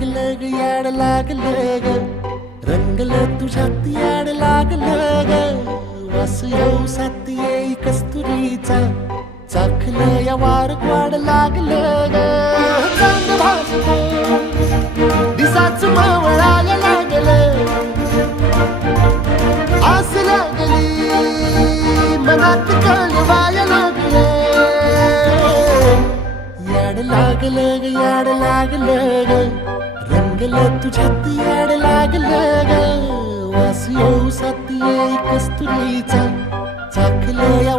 लागलं ग याड लागलं ग रंगलं तुझ्यात याड लागलं ग वास येऊ सात येई कस्तुरीचा चाखलं या वार वाड लागलं ग चांग भासतो दिसाच मावळायला लागलं आस लागली मनात कळवायला लागलं याड लागलं ग याड लागलं ग रंगलं तुझ्यात याड लागलं ग वास येऊ सात येई कस्तुरीचा चाखलं या